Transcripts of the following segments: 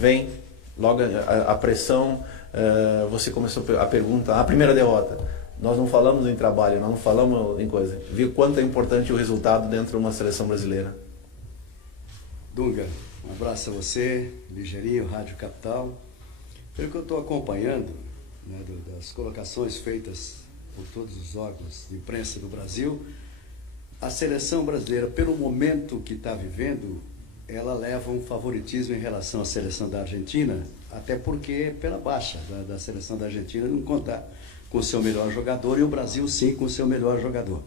vem logo a pressão, você começou a perguntar, a primeira derrota. Nós não falamos em trabalho, nós não falamos em coisa. Viu quanto é importante o resultado dentro de uma seleção brasileira. Dunga, um abraço a você, Ligeirinho, Rádio Capital. Pelo que eu estou acompanhando, né, das colocações feitas por todos os órgãos de imprensa do Brasil, a seleção brasileira, pelo momento que está vivendo, ela leva um favoritismo em relação à seleção da Argentina, até porque pela baixa da seleção da Argentina não contar com o seu melhor jogador e o Brasil sim com o seu melhor jogador.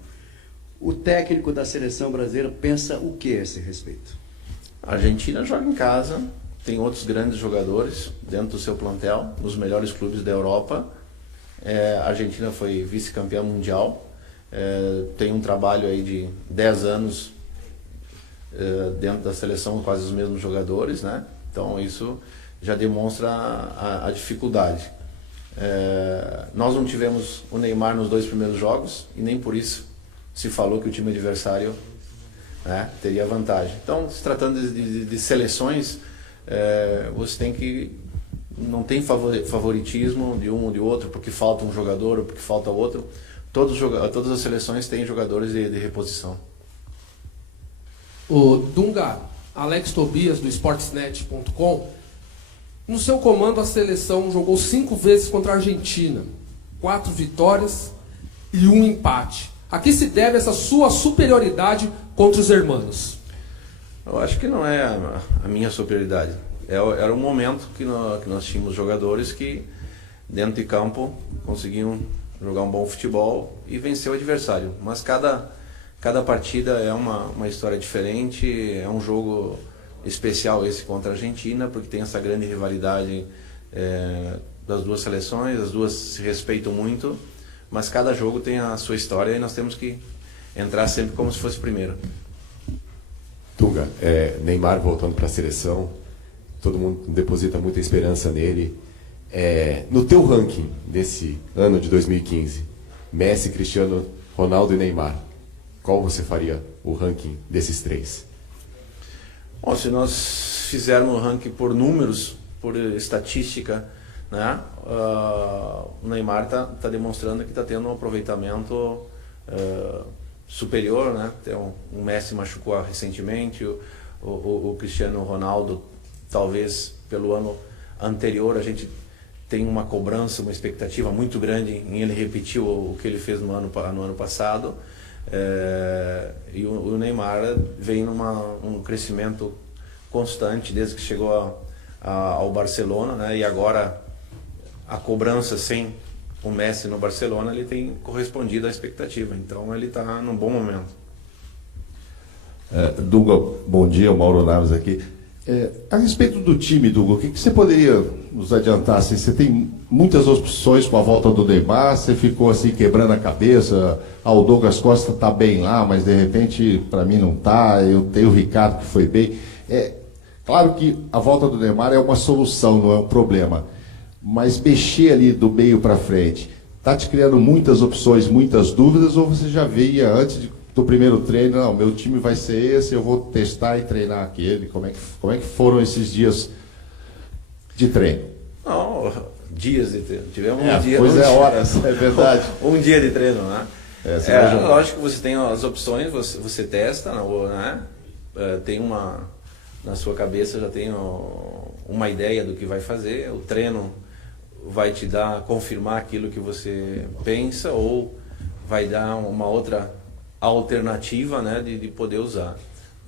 O técnico da seleção brasileira pensa o que a esse respeito? A Argentina joga em casa, tem outros grandes jogadores dentro do seu plantel, nos melhores clubes da Europa. A Argentina foi vice-campeã mundial, tem um trabalho aí de 10 anos dentro da seleção, quase os mesmos jogadores, né? Então isso já demonstra a dificuldade. Nós não tivemos o Neymar nos 2 primeiros jogos e nem por isso se falou que o time adversário, né, teria vantagem. Então, se tratando de seleções, você tem que... Não tem favoritismo de um ou de outro porque falta um jogador ou porque falta outro. Todas as seleções têm jogadores de reposição. O Dunga, Alex Tobias do Sportsnet.com, no seu comando a seleção jogou 5 vezes contra a Argentina, 4 vitórias e 1 empate. A que se deve essa sua superioridade contra os hermanos? Eu acho que não é a minha superioridade. Era um momento que nós tínhamos jogadores que dentro de campo conseguiam jogar um bom futebol e vencer o adversário. Mas cada partida é uma história diferente, é um jogo especial esse contra a Argentina, porque tem essa grande rivalidade das duas seleções, as duas se respeitam muito, mas cada jogo tem a sua história e nós temos que entrar sempre como se fosse o primeiro. Dunga, Neymar voltando para a seleção, todo mundo deposita muita esperança nele. No teu ranking desse ano de 2015, Messi, Cristiano Ronaldo e Neymar, qual você faria o ranking desses 3? Bom, se nós fizermos o ranking por números, por estatística, né, o Neymar tá demonstrando que está tendo um aproveitamento superior, né? O Messi machucou recentemente, o Cristiano Ronaldo, talvez pelo ano anterior, a gente tem uma cobrança, uma expectativa muito grande em ele repetir o que ele fez no ano passado. E o Neymar vem um crescimento constante desde que chegou ao Barcelona, né? E agora a cobrança sem o Messi no Barcelona, ele tem correspondido à expectativa, então ele está num bom momento. Dunga, bom dia, o Mauro Naves aqui. A respeito do time, Dunga, o que você poderia nos adiantar? Assim, você tem muitas opções com a volta do Neymar, você ficou assim quebrando a cabeça, o Douglas Costa está bem lá, mas de repente para mim não está, eu tenho o Ricardo que foi bem. Claro que a volta do Neymar é uma solução, não é um problema, mas mexer ali do meio para frente, está te criando muitas opções, muitas dúvidas, ou você já via antes do primeiro treino, não, meu time vai ser esse, eu vou testar e treinar aquele? Como é que foram esses dias de treino? Não, dias de treino. Tivemos horas, é verdade. Um dia de treino, né? Lógico que você tem as opções, você testa, né? Tem na sua cabeça já tem uma ideia do que vai fazer, o treino vai te confirmar aquilo que você pensa ou vai dar uma outra alternativa, né, de poder usar.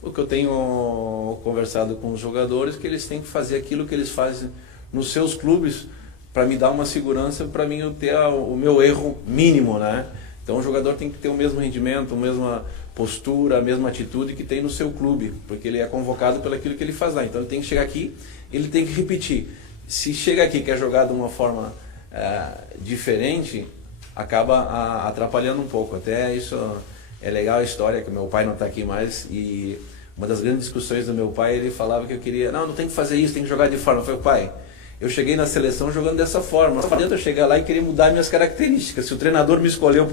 O que eu tenho conversado com os jogadores, que eles têm que fazer aquilo que eles fazem nos seus clubes para me dar uma segurança, para mim eu ter o meu erro mínimo, né? Então o jogador tem que ter o mesmo rendimento, a mesma postura, a mesma atitude que tem no seu clube, porque ele é convocado pelo aquilo que ele faz lá. Então ele tem que chegar aqui, ele tem que repetir. Se chega aqui e quer jogar de uma forma diferente, acaba atrapalhando um pouco. Até isso é legal a história, que meu pai não está aqui mais, e uma das grandes discussões do meu pai, ele falava que eu queria, não tem que fazer isso, tem que jogar de forma. Eu falei, pai, eu cheguei na seleção jogando dessa forma, não adianta eu chegar lá e querer mudar minhas características. Se o treinador me escolheu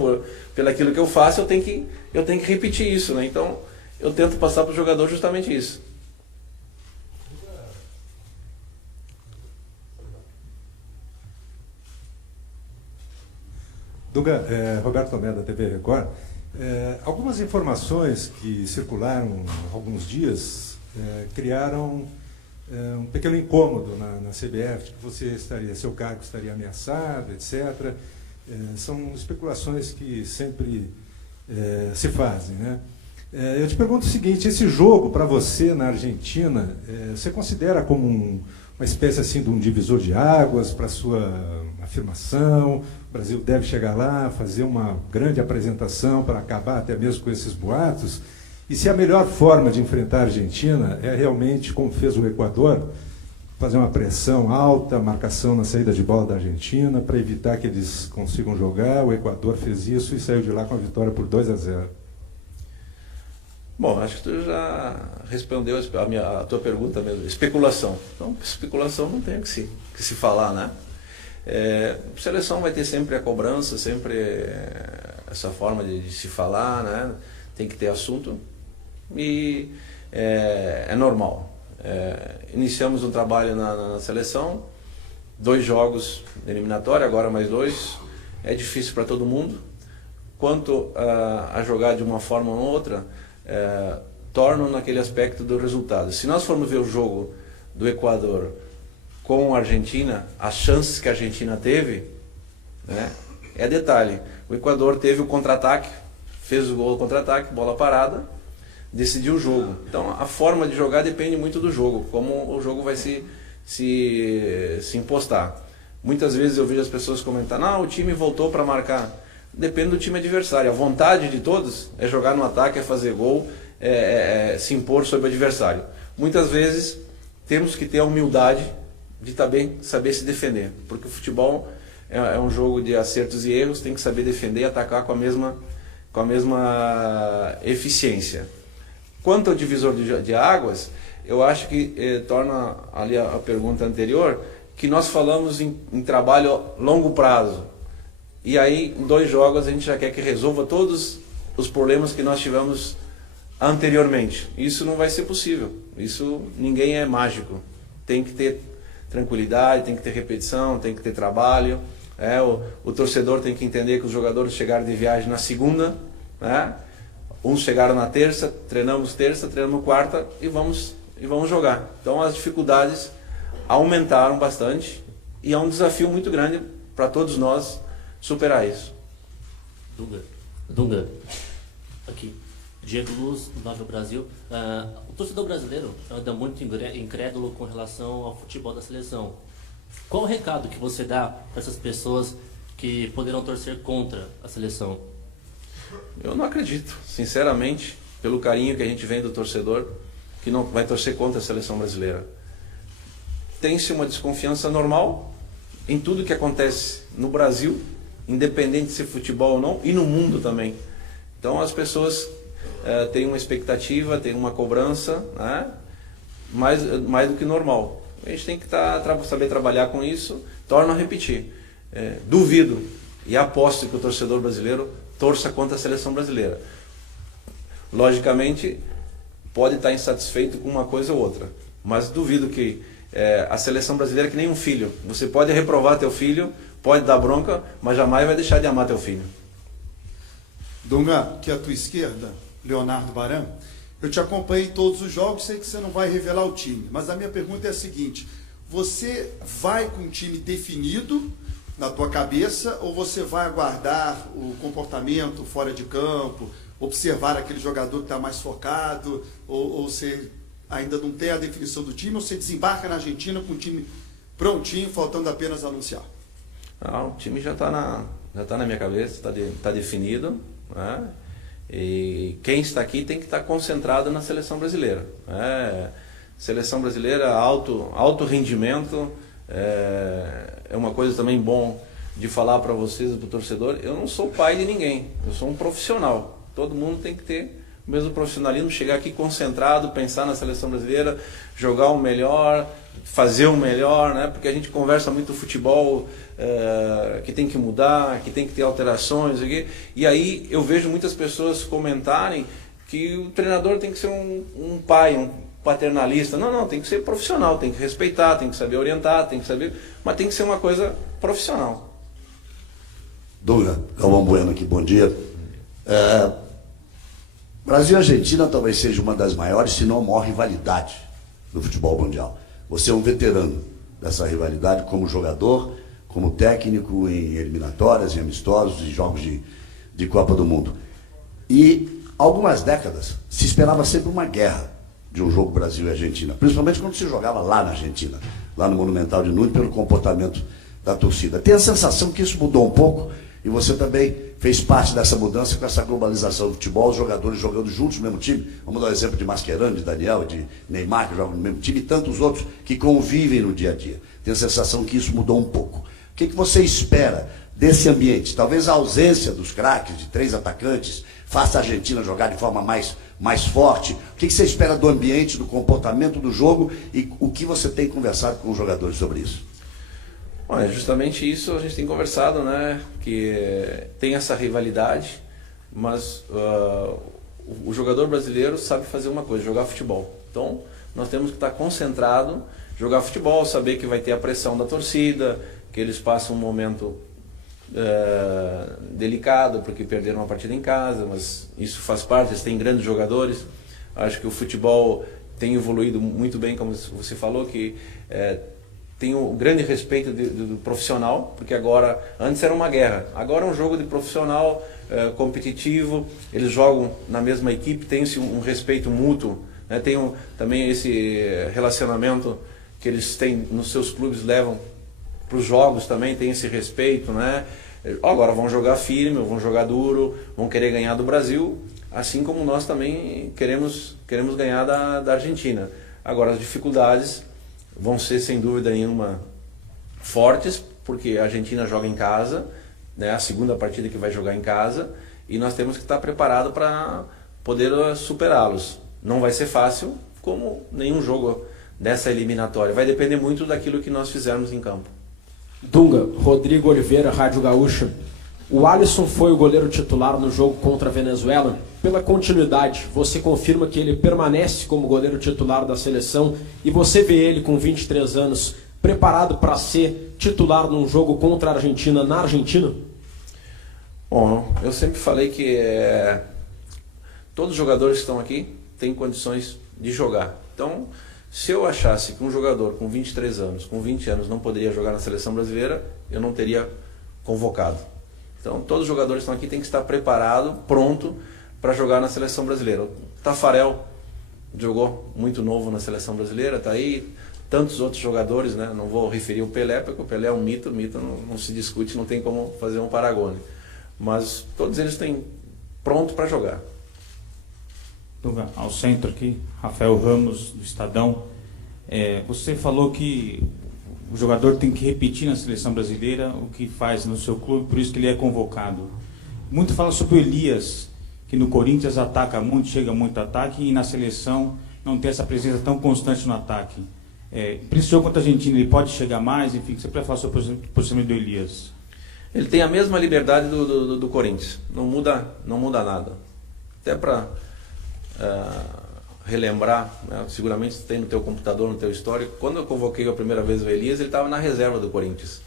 pelo aquilo que eu faço, eu tenho que repetir isso, né? Então eu tento passar para o jogador justamente isso. Dunga, Roberto Tomé, da TV Record. Algumas informações que circularam há alguns dias criaram um pequeno incômodo na CBF, de que seu cargo estaria ameaçado, etc. São especulações que sempre se fazem, né? Eu te pergunto o seguinte: esse jogo para você na Argentina, você considera como uma espécie assim de um divisor de águas para a sua afirmação? O Brasil deve chegar lá, fazer uma grande apresentação para acabar até mesmo com esses boatos? E se a melhor forma de enfrentar a Argentina é realmente, como fez o Equador, fazer uma pressão alta, marcação na saída de bola da Argentina, para evitar que eles consigam jogar? O Equador fez isso e saiu de lá com a vitória por 2-0. Bom, acho que tu já respondeu a tua pergunta mesmo. Especulação. Então, especulação não tem o que se falar, né? Seleção vai ter sempre a cobrança, sempre essa forma de se falar, né? Tem que ter assunto e é normal. Iniciamos um trabalho na seleção, 2 jogos eliminatórios, agora mais 2. É difícil para todo mundo. Quanto a jogar de uma forma ou outra, tornam naquele aspecto do resultado. Se nós formos ver o jogo do Equador com a Argentina, as chances que a Argentina teve, né, é detalhe. O Equador teve o contra-ataque, fez o gol do contra-ataque, bola parada, decidiu o jogo. Então a forma de jogar depende muito do jogo, como o jogo vai se impostar. Muitas vezes eu vejo as pessoas comentar: não, o time voltou para marcar. Depende do time adversário. A vontade de todos é jogar no ataque, é fazer gol, se impor sobre o adversário. Muitas vezes temos que ter a humildade de também saber se defender, porque o futebol é um jogo de acertos e erros, tem que saber defender e atacar com a mesma eficiência. Quanto ao divisor de águas, eu acho que torna ali a pergunta anterior, que nós falamos em trabalho a longo prazo. E aí, em 2 jogos, a gente já quer que resolva todos os problemas que nós tivemos anteriormente. Isso não vai ser possível. Isso, ninguém é mágico. Tem que ter tranquilidade, tem que ter repetição, tem que ter trabalho. O torcedor tem que entender que os jogadores chegaram de viagem na segunda, né? Uns chegaram na terça, treinamos quarta e vamos jogar. Então as dificuldades aumentaram bastante e é um desafio muito grande para todos nós superar isso. Dunga, aqui, Diego Luz, do Nova Brasil. O torcedor brasileiro anda muito incrédulo com relação ao futebol da seleção. Qual o recado que você dá para essas pessoas que poderão torcer contra a seleção? Eu não acredito, sinceramente, pelo carinho que a gente vem do torcedor, que não vai torcer contra a seleção brasileira. Tem-se uma desconfiança normal em tudo que acontece no Brasil, independente de ser futebol ou não, e no mundo também. Então as pessoas têm uma expectativa, têm uma cobrança, né, mais do que normal. A gente tem que saber trabalhar com isso. Torno a repetir, duvido e aposto que o torcedor brasileiro torça contra a seleção brasileira. Logicamente, pode estar insatisfeito com uma coisa ou outra, mas duvido que a seleção brasileira é que nem um filho. Você pode reprovar teu filho, pode dar bronca, mas jamais vai deixar de amar teu filho. Dunga, aqui à tua esquerda, Leonardo Baran. Eu te acompanhei em todos os jogos, sei que você não vai revelar o time, mas a minha pergunta é a seguinte: você vai com um time definido na tua cabeça ou você vai aguardar o comportamento fora de campo, observar aquele jogador que está mais focado, ou você ainda não tem a definição do time, ou você desembarca na Argentina com o time prontinho, faltando apenas anunciar? Não, o time já está na minha cabeça, está definido, né? E quem está aqui tem que estar concentrado na seleção brasileira. Seleção brasileira, alto rendimento, é uma coisa também bom de falar para vocês, para o torcedor. Eu não sou pai de ninguém, eu sou um profissional. Todo mundo tem que ter o mesmo profissionalismo, chegar aqui concentrado, pensar na seleção brasileira, jogar o melhor, fazer o melhor, né? Porque a gente conversa muito futebol, que tem que mudar, que tem que ter alterações, e aí eu vejo muitas pessoas comentarem que o treinador tem que ser um pai, um paternalista. Não, tem que ser profissional, tem que respeitar, tem que saber orientar, tem que saber, mas tem que ser uma coisa profissional. Dunga, Galvão Bueno aqui, bom dia. Brasil e Argentina talvez seja uma das maiores, se não a maior rivalidade do futebol mundial. Você é um veterano dessa rivalidade como jogador, como técnico em eliminatórias, em amistosos, em jogos de Copa do Mundo. E há algumas décadas se esperava sempre uma guerra de um jogo Brasil e Argentina, principalmente quando se jogava lá na Argentina, lá no Monumental de Nunes, pelo comportamento da torcida. Tem a sensação que isso mudou um pouco e você também fez parte dessa mudança com essa globalização do futebol, os jogadores jogando juntos no mesmo time. Vamos dar o exemplo de Mascherano, de Daniel, de Neymar, que jogam no mesmo time, e tantos outros que convivem no dia a dia. Tem a sensação que isso mudou um pouco. O que você espera desse ambiente? Talvez a ausência dos craques, de 3 atacantes, faça a Argentina jogar de forma mais forte. O que você espera do ambiente, do comportamento do jogo e o que você tem conversado com os jogadores sobre isso? Olha, justamente isso a gente tem conversado, né? Que tem essa rivalidade, mas o jogador brasileiro sabe fazer uma coisa, jogar futebol. Então, nós temos que estar concentrado, jogar futebol, saber que vai ter a pressão da torcida, que eles passam um momento delicado porque perderam uma partida em casa, mas isso faz parte, eles têm grandes jogadores. Acho que o futebol tem evoluído muito bem, como você falou, que tem um grande respeito do profissional, porque agora, antes era uma guerra, agora é um jogo de profissional competitivo, eles jogam na mesma equipe, tem um respeito mútuo, né? Tem também esse relacionamento que eles têm nos seus clubes, levam para os jogos também, tem esse respeito, né? Agora vão jogar firme, vão jogar duro, vão querer ganhar do Brasil, assim como nós também queremos ganhar da Argentina. Agora as dificuldades vão ser, sem dúvida nenhuma, fortes, porque a Argentina joga em casa, né, a segunda partida que vai jogar em casa, e nós temos que estar preparados para poder superá-los. Não vai ser fácil, como nenhum jogo dessa eliminatória. Vai depender muito daquilo que nós fizermos em campo. Dunga, Rodrigo Oliveira, Rádio Gaúcha. O Alisson foi o goleiro titular no jogo contra a Venezuela. Pela continuidade, você confirma que ele permanece como goleiro titular da seleção e você vê ele com 23 anos preparado para ser titular num jogo contra a Argentina na Argentina? Bom, eu sempre falei que todos os jogadores que estão aqui têm condições de jogar. Então, se eu achasse que um jogador com 23 anos, com 20 anos, não poderia jogar na seleção brasileira, eu não teria convocado. Então, todos os jogadores que estão aqui têm que estar preparados, pronto para jogar na seleção brasileira. O Tafarel jogou muito novo na seleção brasileira, está aí. Tantos outros jogadores, né? Não vou referir o Pelé, porque o Pelé é um mito, não se discute, não tem como fazer um paragone. Mas todos eles têm pronto para jogar. Ao centro aqui, Rafael Ramos, do Estadão. Você falou que o jogador tem que repetir na seleção brasileira o que faz no seu clube, por isso que ele é convocado. Muito fala sobre o Elias, que no Corinthians ataca muito, chega muito ataque, e na seleção não tem essa presença tão constante no ataque. Para esse jogo contra a Argentina, ele pode chegar mais, enfim, você pode falar sobre o posicionamento do Elias? Ele tem a mesma liberdade do Corinthians, não muda nada. Até para relembrar, né, seguramente você tem no teu computador, no teu histórico, quando eu convoquei a primeira vez o Elias, ele estava na reserva do Corinthians.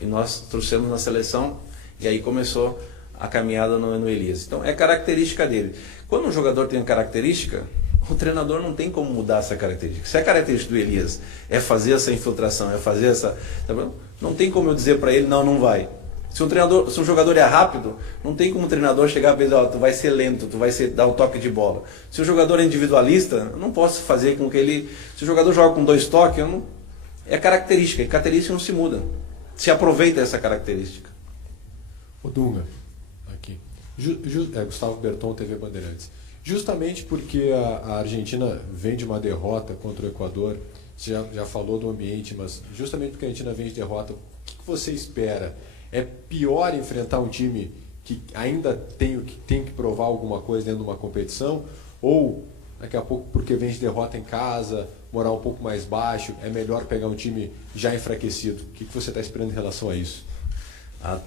E nós trouxemos na seleção, e aí começou a caminhada no Elias. Então é característica dele. Quando um jogador tem uma característica, o treinador não tem como mudar essa característica. Se a característica do Elias é fazer essa infiltração, é fazer essa... Não tem como eu dizer para ele, não vai. Se um jogador é rápido, não tem como o treinador chegar e dizer, tu vai ser lento, tu vai dar o toque de bola. Se o jogador é individualista, eu não posso fazer com que ele... Se o jogador joga com 2 toques, é característica, e característica não se muda. Se aproveita essa característica. O Dunga, aqui. Gustavo Berton, TV Bandeirantes. Justamente porque a Argentina vem de uma derrota contra o Equador, você já falou do ambiente, mas justamente porque a Argentina vem de derrota, o que você espera? É pior enfrentar um time que ainda tem que provar alguma coisa dentro de uma competição? Ou, daqui a pouco, porque vem de derrota em casa, moral um pouco mais baixo, é melhor pegar um time já enfraquecido? O que você está esperando em relação a isso?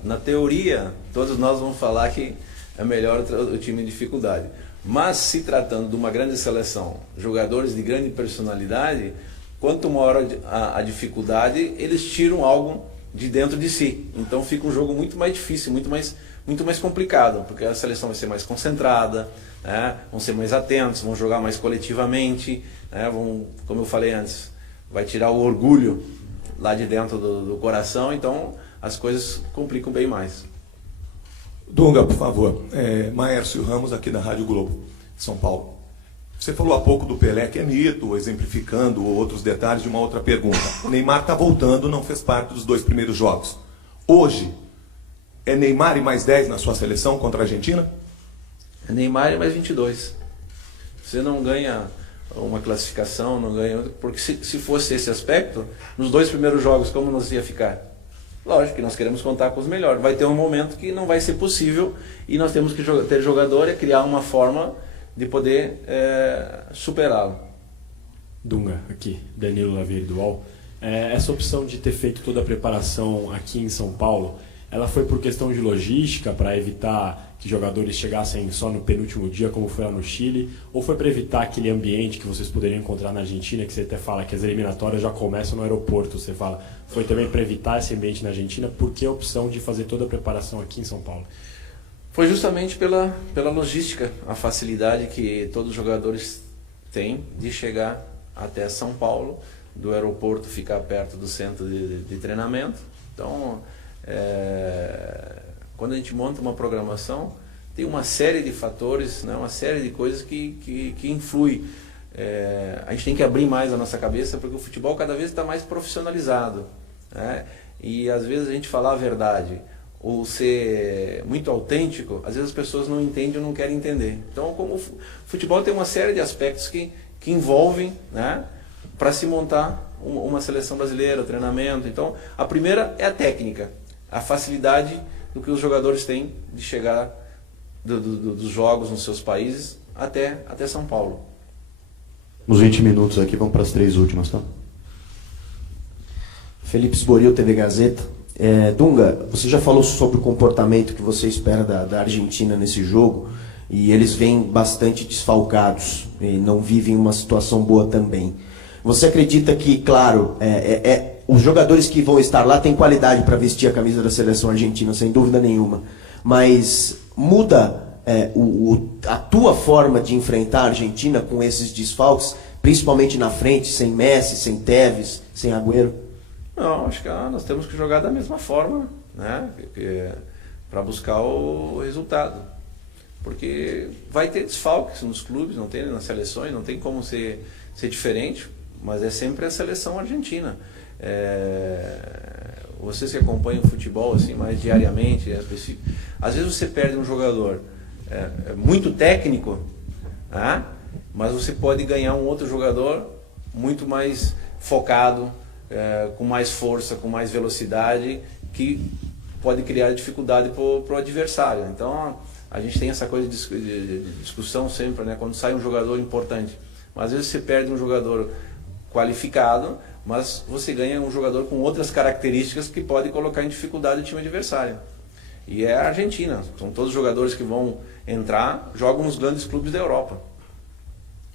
Na teoria, todos nós vamos falar que é melhor o time em dificuldade. Mas, se tratando de uma grande seleção, jogadores de grande personalidade, quanto maior a dificuldade, eles tiram algo de dentro de si. Então fica um jogo muito mais difícil, muito mais complicado, porque a seleção vai ser mais concentrada, né? Vão ser mais atentos, vão jogar mais coletivamente, né? Como eu falei antes, vai tirar o orgulho lá de dentro do coração, então as coisas complicam bem mais. Dunga, por favor. Maércio Ramos, aqui da Rádio Globo, São Paulo. Você falou há pouco do Pelé, que é mito, exemplificando outros detalhes de uma outra pergunta. O Neymar está voltando, não fez parte dos 2 primeiros jogos. Hoje, é Neymar e mais 10 na sua seleção contra a Argentina? É Neymar e mais 22. Você não ganha uma classificação, não ganha... Porque se fosse esse aspecto, nos 2 primeiros jogos, como nós ia ficar? Lógico que nós queremos contar com os melhores. Vai ter um momento que não vai ser possível e nós temos que ter jogador e criar uma forma de poder superá-lo. Dunga, aqui, Danilo Laveiro do UOL. Essa opção de ter feito toda a preparação aqui em São Paulo, ela foi por questão de logística, para evitar que jogadores chegassem só no penúltimo dia, como foi lá no Chile, ou foi para evitar aquele ambiente que vocês poderiam encontrar na Argentina, que você até fala que as eliminatórias já começam no aeroporto, você fala, foi também para evitar esse ambiente na Argentina? Por que a opção de fazer toda a preparação aqui em São Paulo? Foi justamente pela logística, a facilidade que todos os jogadores têm de chegar até São Paulo, do aeroporto ficar perto do centro de treinamento. Então, quando a gente monta uma programação, tem uma série de fatores, né, uma série de coisas que influem. A gente tem que abrir mais a nossa cabeça, porque o futebol cada vez está mais profissionalizado, né? E às vezes a gente falar a verdade ou ser muito autêntico, às vezes as pessoas não entendem ou não querem entender. Então, como o futebol tem uma série de aspectos que envolvem, né, para se montar uma seleção brasileira, o treinamento. Então, a primeira é a técnica, a facilidade do que os jogadores têm de chegar dos jogos nos seus países até São Paulo. Nos 20 minutos aqui, vamos para as 3 últimas, tá? Felipe Sboril, TV Gazeta. Dunga, você já falou sobre o comportamento que você espera da Argentina nesse jogo, e eles vêm bastante desfalcados e não vivem uma situação boa também. Você acredita que, claro, os jogadores que vão estar lá têm qualidade para vestir a camisa da seleção argentina, sem dúvida nenhuma, mas muda a tua forma de enfrentar a Argentina com esses desfalques, principalmente na frente, sem Messi, sem Tevez, sem Agüero? Não, acho que nós temos que jogar da mesma forma, né, para buscar o resultado. Porque vai ter desfalques nos clubes, não tem nas seleções, não tem como ser diferente, mas é sempre a seleção argentina. Vocês que acompanham o futebol assim, mais diariamente, às vezes você perde um jogador muito técnico, né, mas você pode ganhar um outro jogador muito mais focado, com mais força, com mais velocidade, que pode criar dificuldade para o adversário. Então a gente tem essa coisa de discussão sempre, né, quando sai um jogador importante. Mas às vezes você perde um jogador qualificado, mas você ganha um jogador com outras características que pode colocar em dificuldade o time adversário. E é a Argentina, são todos jogadores que vão entrar, jogam nos grandes clubes da Europa.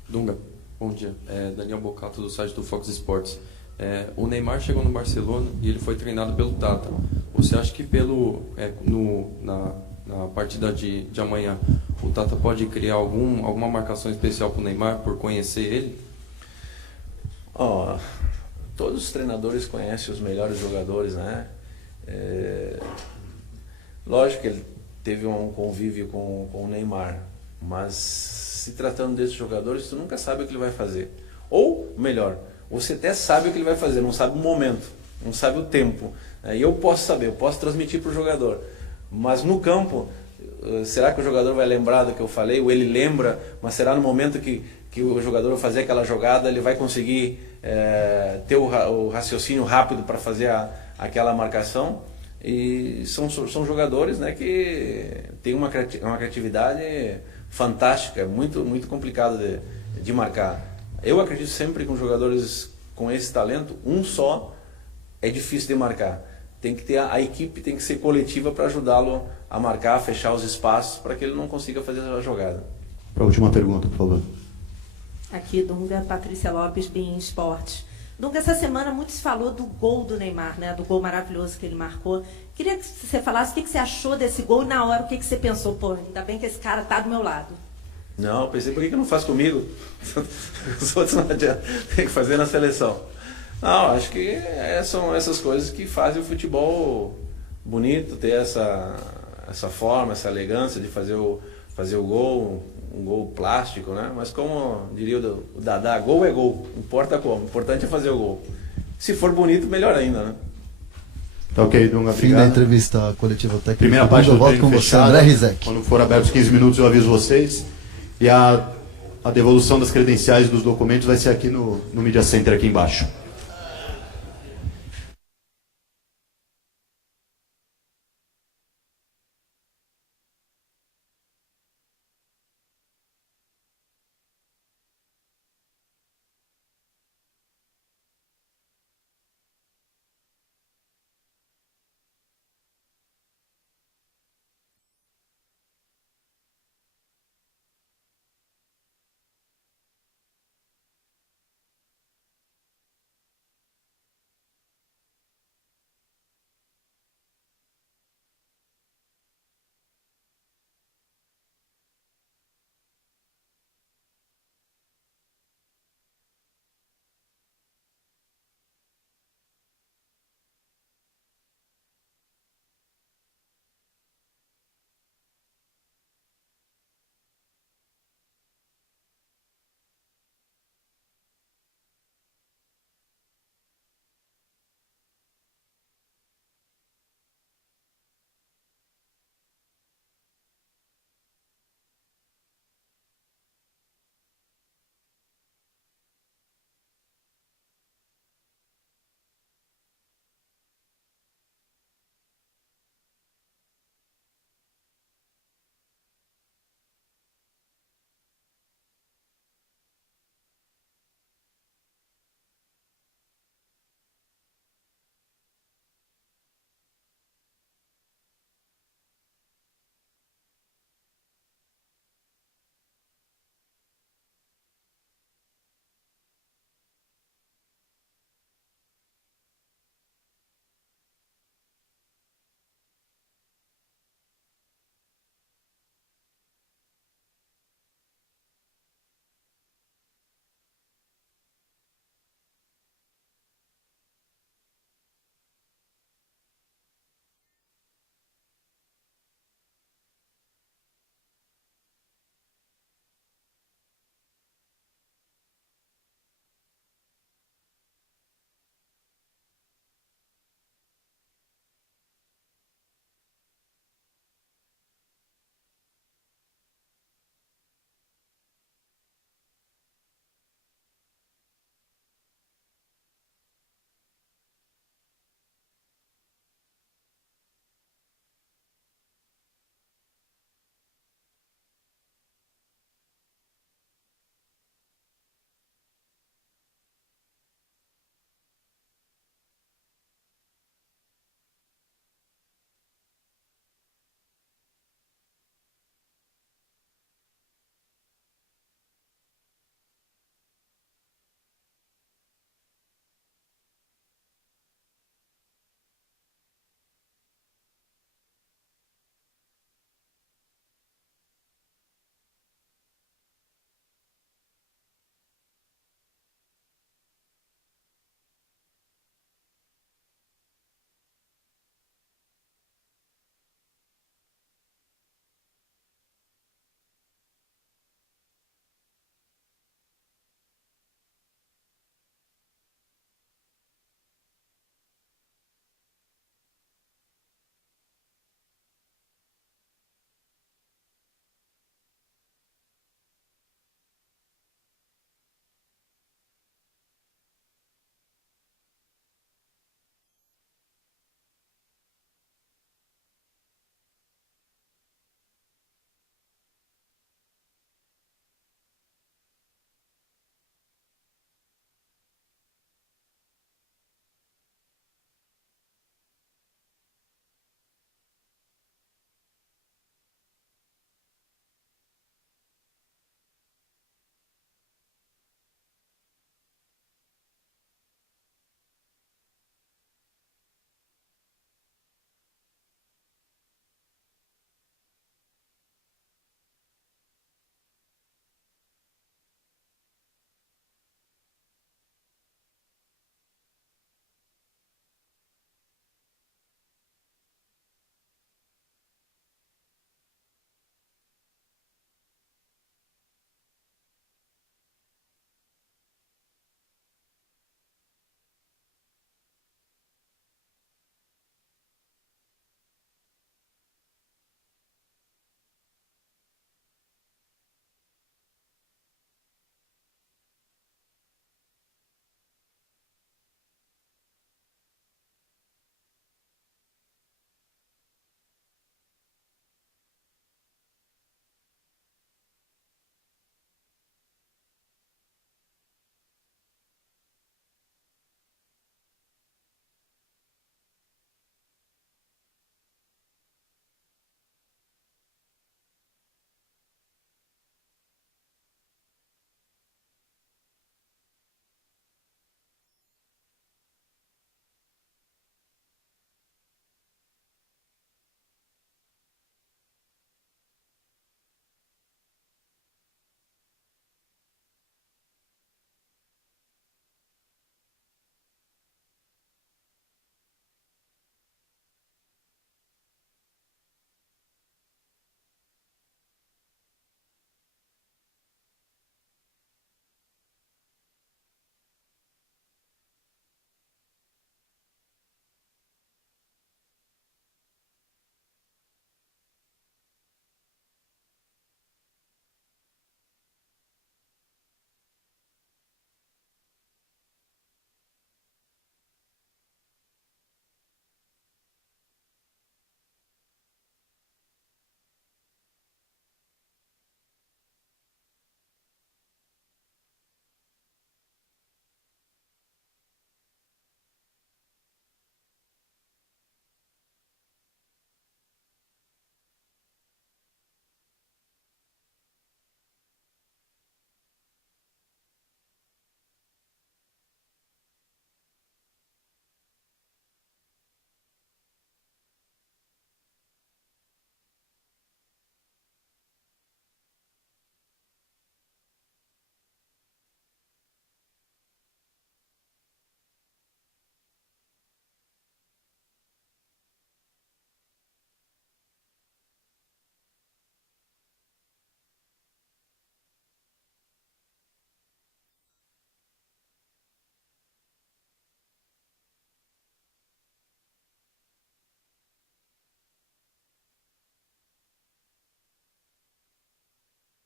Dunga, bom dia. Daniel Bocato, do site do Fox Sports. O Neymar chegou no Barcelona e ele foi treinado pelo Tata. Você acha que na partida de amanhã o Tata pode criar alguma marcação especial para o Neymar por conhecer ele? Todos os treinadores conhecem os melhores jogadores, né? Lógico que ele teve um convívio com o Neymar, mas se tratando desses jogadores, tu nunca sabe o que ele vai fazer. Ou, melhor, você até sabe o que ele vai fazer, não sabe o momento, não sabe o tempo. E eu posso saber, eu posso transmitir para o jogador. Mas no campo, será que o jogador vai lembrar do que eu falei? Ou ele lembra, mas será no momento que o jogador vai fazer aquela jogada, ele vai conseguir ter o raciocínio rápido para fazer aquela marcação? E são jogadores, né, que têm uma criatividade fantástica, muito, muito complicado de marcar. Eu acredito sempre que com jogadores com esse talento, um só é difícil de marcar. Tem que ter a equipe tem que ser coletiva para ajudá-lo a marcar, a fechar os espaços para que ele não consiga fazer a jogada. Para a última pergunta, por favor. Aqui, Dunga, Patrícia Lopes, BIM Esportes. Dunga, essa semana muito se falou do gol do Neymar, né? Do gol maravilhoso que ele marcou. Queria que você falasse o que você achou desse gol e na hora o que você pensou, pô, ainda bem que esse cara tá do meu lado. Não, pensei, por que não faz comigo? Os outros não adianta, tem que fazer na seleção. Não, acho que são essas coisas que fazem o futebol bonito, ter essa forma, essa elegância de fazer o gol, um gol plástico, né? Mas como diria o Dadá, gol é gol, não importa como, o importante é fazer o gol. Se for bonito, melhor ainda, né? Tá ok, Dunga, Fim da entrevista coletiva técnica. Primeira parte eu do volto treino com fechado. você, André Rizek. Quando for abertos os 15 minutos eu aviso vocês. E a devolução das credenciais dos documentos vai ser aqui no Media Center aqui embaixo.